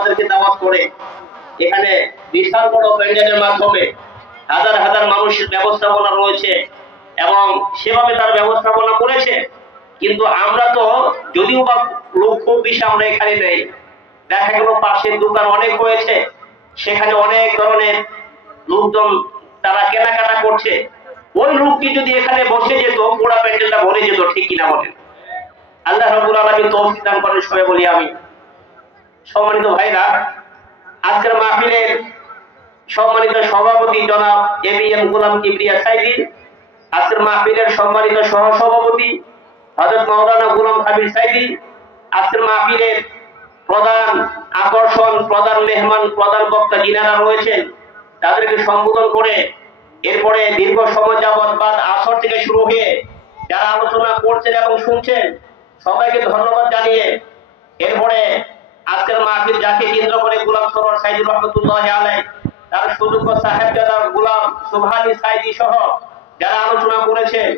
আমাদেরকে দাওয়াত করে এখানে বিশাল বড় প্যান্ডেলের মাধ্যমে হাজার হাজার মানুষের ব্যবস্থাপনা রয়েছে এবং সেভাবে তার ব্যবস্থাপনা করেছে। কিন্তু আমরা তো যদিও বা লোক খুব বেশি আমরা এখানে নেই, দেখা গেল পাশের দোকান অনেক হয়েছে, সেখানে অনেক ধরনের লোকজন তারা কেনাকাটা করছে। ওই লোকটি যদি এখানে বসে যেত পুরো প্যান্ডেলটা ভরে যেত, ঠিক কিনা বলেন? আল্লাহ রাব্বুল আলামিন তৌফিক দান করেন সবাই বলি আমি। সম্মানিত ভাইরা, আজকের মাহফিলের সম্মানিত সভাপতি জনাব এবিএম গোলাম কিবরিয়া সাইদি, আজকের মাহফিলের সম্মানিত সহ সভাপতি হযরত মাওলানা গোলাম হাবিব সাইদি, আজকের মাহফিলের প্রধান আকর্ষণ, প্রধান মেহমান, প্রধান বক্তা যিনারা রয়েছেন তাদেরকে সম্বোধন করে এরপরে দীর্ঘ সময় যাবৎ বাদ আসর থেকে শুরু হয়ে যারা আলোচনা করছেন এবং শুনছেন সবাইকে ধন্যবাদ জানিয়ে এরপরে আজকের মাহফিল যাকে কেন্দ্র করে গোলাম সরোয়ার সাইদি রহমতুল্লাহ আলাইহি, তার সুযোগ্য সাহেবজাদা গোলাম সুবহানী সাইদি সহ যারা আলোচনা করেছেন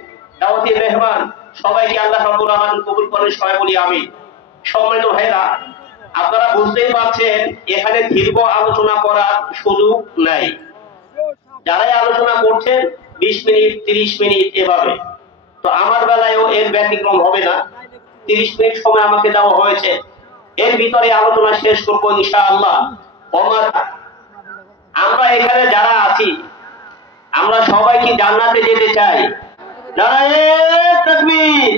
দাওয়াতি মেহমান সবাইকে আল্লাহ রাব্বুল আলামিন কবুল করেন সবাই বলি আমিন। সম্মানিত ভাইরা, আপনারা বুঝতেই পারছেন এখানে দীর্ঘ আলোচনা করার সুযোগ নাই। যারাই আলোচনা করছেন 20 মিনিট 30 মিনিট এভাবে, তো আমার বেলায়ও এর ব্যতিক্রম হবে না। 30 মিনিট সময় আমাকে দেওয়া হয়েছে, এর ভিতরে আলোচনা শেষ করবো ইনশাআল্লাহ। আমরা এখানে যারা আছি আমরা সবাই কি জান্নাতে যেতে চাই? নারায়ে তাকবীর,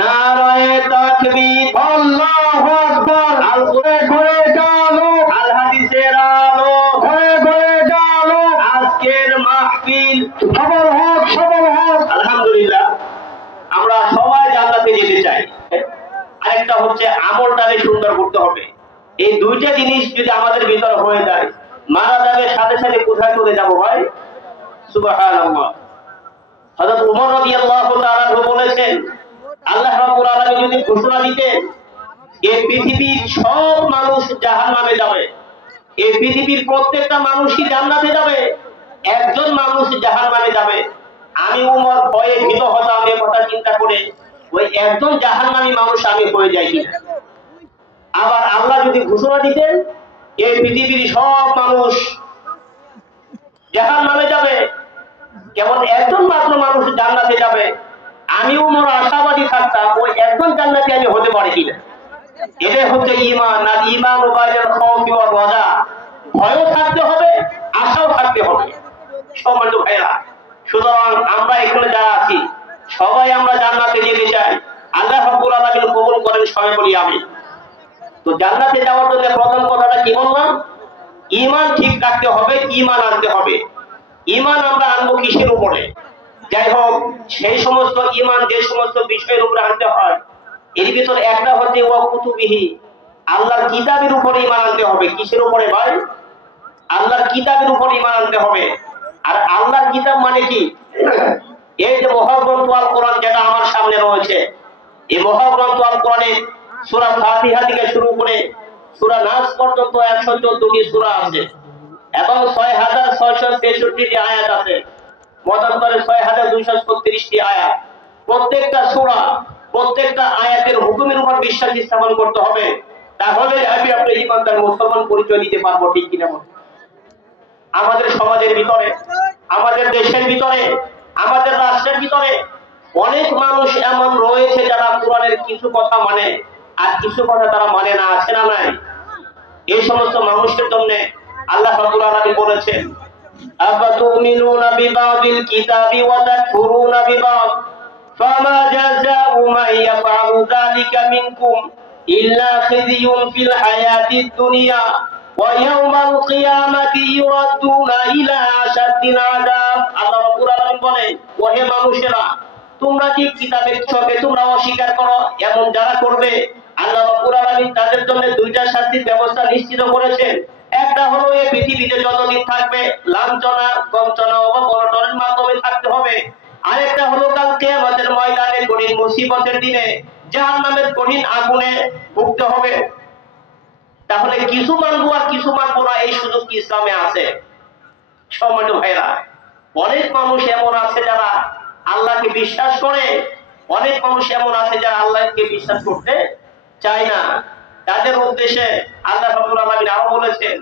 নারায়ে তাকবীর, আল্লাহু আকবার। আল ঘুরে ঘুরে চলো, আল হাদিসের আলো ঘুরে ঘুরে চলো, আজকের মাহফিল সফল হোক, সফল হোক। আলহামদুলিল্লাহ, আমরা সবাই জান্নাতে যেতে চাই। আরেকটা হচ্ছে আমলটাকে সুন্দর করতে হবে। এই দুইটা জিনিস যদি আমাদের ভিতরে হয়ে যায়, মারা যাবে সাথে সাথে কোথায় চলে যাব ভাই? সুবহানাল্লাহ। হযরত ওমর রাদিয়াল্লাহু তাআলা বলেছেন, আল্লাহ রাব্বুল আলামিন যদি ঘোষণা দিতেন এই পৃথিবীর সব মানুষ জাহান্নামে যাবে, এই পৃথিবীর প্রত্যেকটা মানুষই জান্নাতে যাবে, একজন মানুষ জাহান্নামে যাবে, আমি ওমর ভয়ে ভীত হতাম এই কথা চিন্তা করে ওই একজন জাহান্নামী মানুষ আমি হয়ে যাই কিনা। আবার আল্লাহ যদি ঘোষণা দিতেন এই পৃথিবীর সব মানুষ জাহান্নামে যাবে, কেবল একজন মাত্র মানুষ জান্নাতে যাবে, আমি ওমর আশাবাদী থাকতাম ওই একজন জান্নাতি আমি হতে পারি কিনা। এটাই হচ্ছে ঈমান। আর ঈমান ও বাইনাল খাউফি ওয়ার রাজা, ভয়ও থাকতে হবে, আশাও থাকতে হবে। সম্মানিত ভাইরা, সুতরাং আমরা এখানে যারা আছি সবাই আমরা জান্নাতে যেতে চাই। আল্লাহ রাব্বুল আলামিন কবুল করেন সবাই বলি আমিন। তো জান্নাতে যাওয়ার জন্য প্রথম কথাটা কি বললাম? ঈমান ঠিক রাখতে হবে, ঈমান আনতে হবে। ঈমান আমরা আনবো কিসের উপরে? যাই হোক, সেই সমস্ত ঈমান যে সমস্ত বিষয়ের উপরে আনতে হয় এর ভিতর একটা হচ্ছে ওয়া কুতুবিহি, আল্লাহর কিতাবের উপর ঈমান আনতে হবে। কিসের উপরে ভাই? আল্লাহর কিতাবের উপর ঈমান আনতে হবে। আর আল্লাহর কিতাব মানে কি? এই যে মহাগ্রন্থ আল কোরআন যেটা আমার সামনে রয়েছে, এই মহাগ্রন্থ আল কোরআনের সূরা ফাতিহা থেকে শুরু করে সূরা নাস পর্যন্ত 114টি সূরা আছে এবং 6663টি আয়াত আছে, মতান্তরে 6236টি আয়াত। প্রত্যেকটা সূরা, প্রত্যেকটা আয়াতের হুকুমের উপর বিশ্বাস স্থাপন করতে হবে, তাহলে আমি আপনি ঈমানদার মুসলমান পরিচয় দিতে পারবো, ঠিক কিনা বলেন? আমাদের সমাজের ভিতরে, আমাদের দেশের ভিতরে, আমাদের রাষ্ট্রের ভিতরে অনেক মানুষ এমন রয়েছে যারা কোরআনের কিছু কথা মানে আর কিছু কথা তারা মানে না, আছে না নাই? এই সমস্ত মানুষের জন্য আল্লাহ রাব্বুল আলামিন বলেছেন, আফাতুমিনুনা বিবাদিল কিতাবি ওয়া তাকফুরুনা বিবাদ ফামা জাযাউ মান ইয়াফআলু যালিকা মিনকুম ইল্লা খিযয়ুন ফিল হায়াতিদ দুনিয়া ওয়া ইয়াউমাল কিয়ামাতি ইউরাদুনা ইলা আশাদ্দিল আযাব। আল্লাহ রাব্বুল আলামিন বলেন, ওহে মানুষেরা, তোমরা কি কিতাবের চোখে তোমরা অস্বীকার করো? এমন যারা করবে আল্লাহ রাব্বুল আলামিন তাদের জন্য দুইটা শাস্তির ব্যবস্থা নিশ্চিত করেছেন। একটা হলো এই পৃথিবীতে যতদিন থাকবে লাঞ্ছনা, বঞ্চনা ও অনটনের মাধ্যমে থাকতে হবে। আরেকটা হলো কাল কিয়ামতের ময়দানে কঠিন মুসিবতের দিনে জাহান্নামের কঠিন আগুনে ভুগতে হবে। তাহলে কিছু মানবো আর কিছু মানবো না, এই সুযোগ কি ইসলামে আছে? সম্মানিত ভাইরা, অনেক মানুষ এমন আছে যারা আল্লাহকে বিশ্বাস করে, অনেক মানুষ এমন আছে যারা আল্লাহকে বিশ্বাস করতে চায় না। তাদের উদ্দেশ্যে আল্লাহ রাব্বুল আলামিন আরো বলেছেন,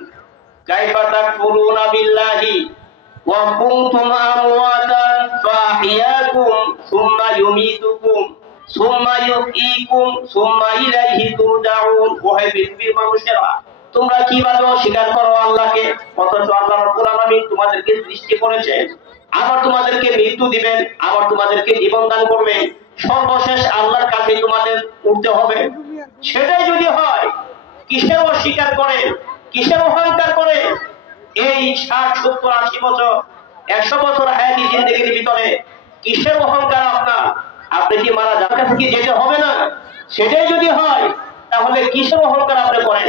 কাইফা তাকফুরুনা বিল্লাহি ওয়া কুনতুম আমওয়াতান ফাহিয়াকুম সুম্মা ইউমীতুকুম সুম্মা ইউহয়ীকুম সুম্মা ইলাইহি তুরজাউন। ওহে পৃথিবীর মানুষেরা, তোমরা কিভাবে অস্বীকার করো আল্লাহকে, অথচ আল্লাহ রাব্বুল আলামিন তোমাদেরকে সৃষ্টি করেছেন, আবার তোমাদেরকে মৃত্যু দিবেন, আবার তোমাদেরকে জীবন দান করবেন, সর্বশেষ আল্লাহর কাছে তোমাদের উঠতে হবে। সেটাই যদি হয়, কিসের অস্বীকার করে, কিসের অহংকার করে? এই 60, 70, 80 বছর, 100 বছর হায়াতি জিন্দেগির ভিতরে কিসের অহংকার আপনার? আপনি কি মারা যাওয়ার কাছে কি যেতে হবে না? সেটাই যদি হয়, তাহলে কিসের অহংকার আপনি করেন?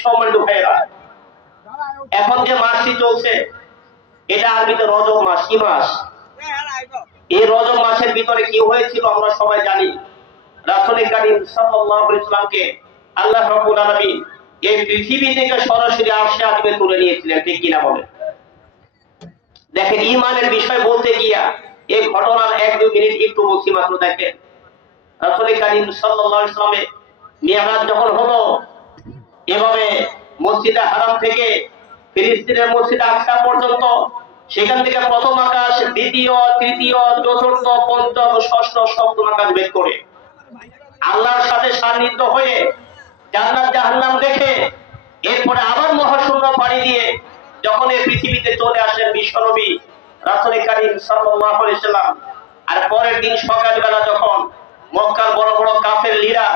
সম্মানিত ভাইরা, এখন যে মাসটি চলছে, এটা আরবিতে রজব মাস। কি মাস? এই রজব মাসের ভিতরে কি হয়েছিল আমরা সবাই জানি। রাসূল কারীম সাল্লাল্লাহু আলাইহি ওয়াসাল্লামকে আল্লাহ রাব্বুল আলামিন এই পৃথিবী থেকে সরাসরি আরশে আজিমে তুলে নিয়েছিলেন, ঠিক কিনা বলেন? দেখেন, ঈমানের বিষয় বলতে গিয়া এই ঘটনার 1-2 মিনিট একটু বলছি মাত্র। দেখেন, রাসূল কারীম সাল্লাল্লাহু আলাইহি ওয়াসাল্লামের মিরাজ যখন হলো, এভাবে মসজিদে হারাম থেকে ফিলিস্তিনের মসজিদে আকসা পর্যন্ত, সেখান থেকে প্রথম আকাশ, দ্বিতীয়, তৃতীয়, চতুর্থ, পঞ্চম, ষষ্ঠ, সপ্তম আকাশ ভেদ করে আল্লাহর সাথে সান্নিধ্য হয়ে জান্নাত জাহান্নাম দেখে, এরপরে আবার মহাশূন্য পাড়ি দিয়ে যখন এই পৃথিবীতে চলে আসেন বিশ্বনবী রাসূল কারীম সাল্লাল্লাহু আলাইহি ওয়াসাল্লাম, আর পরের দিন সকালবেলা যখন মক্কার বড় বড় কাফেররা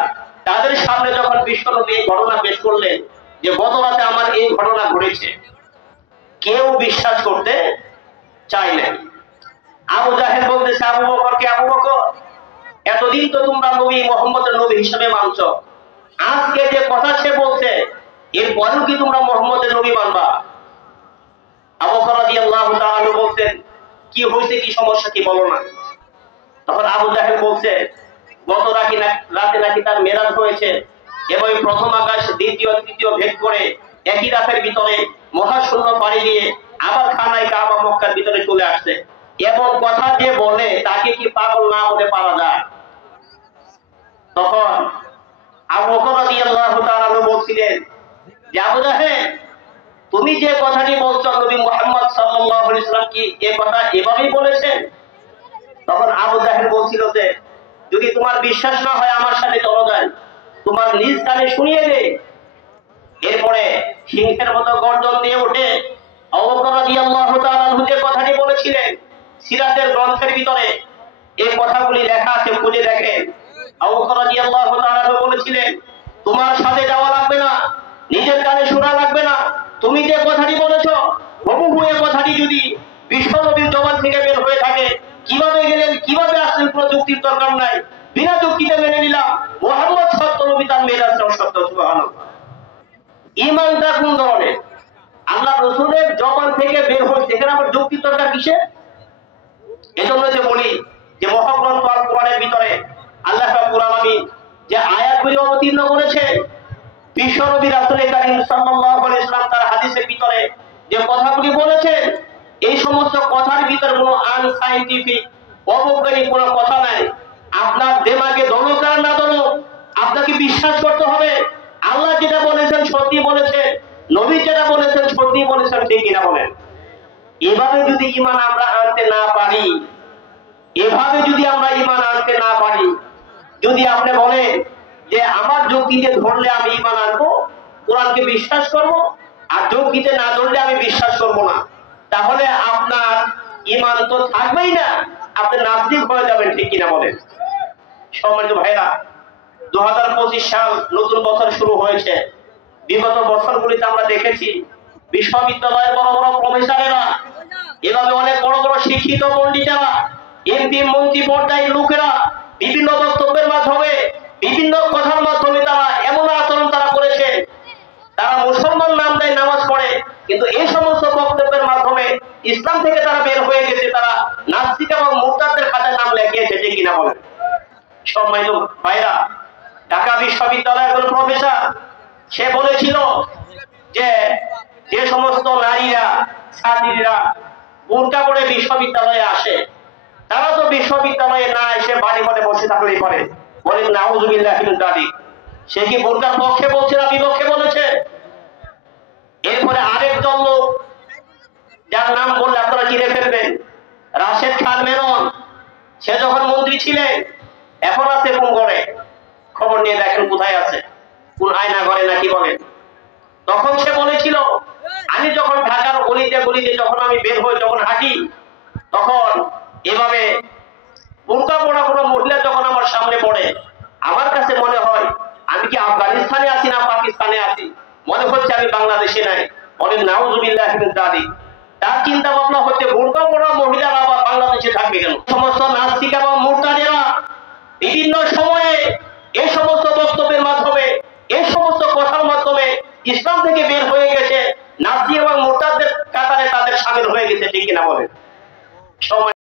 তাদের সামনে যখন বিশ্বনবী এই ঘটনা পেশ করলেন যে গত রাতে আমার এই ঘটনা ঘটেছে, কেউ বিশ্বাস করতে চায় না। আবু জাহেল বলতেছে আবু বকরকে, আবু বকর, এতদিন তো তোমরা নবী মুহাম্মদের নবী হিসেবে মানছো, আজকে যে কথা সে বলছে এরপরেও কি তোমরা মুহাম্মদের নবী মানবা? আবু বকর রাদিয়াল্লাহু তাআলা বলতেন, কি হয়েছে, কি সমস্যা, কি বলো না। তখন আবু জাহেল বলছে, গত রাতে নাকি তার মেরাজ হয়েছে এবং প্রথম আকাশ, দ্বিতীয়, তৃতীয় ভেদ করে একই রাতের ভিতরে মহাশূন্য পাড়ি দিয়ে আবার খানায় কাবা মক্কার ভিতরে চলে আসছে। এমন কথা যে বলে তাকে কি পাগল না বলে পারা যায়? তখন আবু বকর রাদিয়াল্লাহু তাআলা বলছিলেন যে, আবু জাহেল, তুমি যে কথাটি বলছো নবী মুহাম্মদ সাল্লাল্লাহু আলাইহি ওয়াসাল্লাম কি এই কথা এভাবেই বলেছেন? তখন আবু জাহেল বলছিল যে, যদি তোমার বিশ্বাস না হয় আমার সাথে চলো যাই, তোমার নিজ কানে শুনিয়ে দে। এরপরে সিংহের মতো গর্জন দিয়ে উঠে আবু বকর রাদিয়াল্লাহু তাআলা যে কথাটি বলেছিলেন, সিরাতের গ্রন্থের ভিতরে এই কথাগুলি লেখা আছে, খুঁজে দেখেন। আবু বকর রাদিয়াল্লাহু তাআলা বলেছিলেন, তোমার সাথে যাওয়া লাগবে না, নিজের কানে শোনা লাগবে না, তুমি যে কথাটি বলেছো হুবহু এই কথাটি যদি বিশ্বনবীর জবান থেকে বের হয়ে থাকে, কিভাবে গেলেন, কিভাবে আসলেন, কোনো যুক্তির দরকার নাই, বিনা যুক্তিতে মেনে নিলাম মুহাম্মদ সত্য নবী, তার মেরাজটাও সত্য। সুবহানাল্লাহ। ঈমানটা কোন ধরনের? আল্লাহ রাসূলের জবান থেকে বের হয়েছে, এখানে আবার যুক্তির দরকার কিসের? এজন্য যে বলি যে মহাগ্রন্থ আল কোরআনের ভিতরে আল্লাহ রাব্বুল আলামিন যে আয়াতগুলি অবতীর্ণ করেছেন, বিশ্বনবী রাসূল কারীম সাল্লাল্লাহু আলাইহি ওয়াসাল্লাম তার হাদিসের ভিতরে যে কথাগুলি বলেছেন, এই সমস্ত কথার ভিতরে কোনো আনসাইন্টিফিক, অবৈজ্ঞানিক কোনো কথা নাই। আপনার দিমাগে ধরুক আর না ধরুক, আপনাকে বিশ্বাস করতে হবে আল্লাহ যেটা বলেছেন সত্যি বলেছেন, নবী যেটা বলেছেন সত্যি বলেছেন, ঠিক কিনা বলেন? এভাবে যদি ঈমান আমরা আনতে না পারি, এভাবে যদি আমরা ঈমান আনতে না পারি, যদি আপনি বলেন যে আমার যুক্তিতে ধরলে আমি ঈমান আনবো, কোরআনকে বিশ্বাস করব, আর যুক্তিতে না ধরলে আমি বিশ্বাস করব না, তাহলে আপনার ঈমান তো থাকবেই না, আপনি নাস্তিক হয়ে যাবেন, ঠিক কিনা বলেন? সম্মানিত ভাইরা, 2025 সাল নতুন বছর শুরু হয়েছে। বিগত বছরগুলিতে আমরা দেখেছি বিশ্ববিদ্যালয়ের বড় বড় প্রফেসরেরা, এভাবে অনেক বড় বড় শিক্ষিত পণ্ডিতেরা, এমপি মন্ত্রী পর্যায়ের লোকেরা বিভিন্ন বক্তব্যের মাধ্যমে, বিভিন্ন কথার মাধ্যমে তারা এমন আচরণ তারা করেছে, তারা মুসলমান নাম দেয়, নামাজ পড়ে, কিন্তু এই সমস্ত বক্তব্যের মাধ্যমে ইসলাম থেকে তারা বের হয়ে গেছে, তারা নাস্তিক এবং মুরতাদদের খাতায় নাম লেখিয়েছে, ঠিক কিনা বলেন? সম্মানিত ভাইরা, ঢাকা বিশ্ববিদ্যালয়ের কোন প্রফেসর সে বলেছিল যে যে সমস্ত নারীরা, ছাত্রীরা বোরকা পরে বিশ্ববিদ্যালয়ে আসে, তারা তো বিশ্ববিদ্যালয়ে না এসে বাড়ি ঘরে বসে থাকলেই পারে। বলেন নাউযুবিল্লাহি মিন যালিক। সে কি বোরকার পক্ষে বলছে না বিপক্ষে বলেছে? এরপরে আরেক দল লোক, যার নাম বললে আপনারা চিনে ফেলবেন, রাশেদ খান মেনন। সে যখন মন্ত্রী ছিলেন, এখন আছে কোন ঘরে, খবর নিয়ে দেখেন কোথায় আছে, কোন আয়না ঘরে নাকি বলেন। তখন সে বলেছিল, আমি যখন ঢাকার গলিতে গলিতে যখন আমি বের হই, যখন হাঁটি, তখন এভাবে বোরকা পড়া কোনো মহিলা যখন আমার সামনে পড়ে, আমার কাছে মনে হয় আমি কি আফগানিস্তানে আছি না পাকিস্তানে আছি, মনে হচ্ছে আমি বাংলাদেশে নাই। বলেন নাউজুবিল্লাহ মিন যালিক। তার চিন্তা ভাবনা হচ্ছে বোরকা পড়া মহিলারা আবার বাংলাদেশে থাকবে কেন? সমস্ত নাস্তিক এবং মুরতাদেরা বিভিন্ন সময়ে এই সমস্ত বক্তব্যের মাধ্যমে, এই সমস্ত কথার মাধ্যমে ইসলাম থেকে বের হয়ে গেছে, নাস্তিক এবং মুরতাদদের কাতারে তাদের শামিল হয়ে গেছে, ঠিক কিনা বলেন? সময়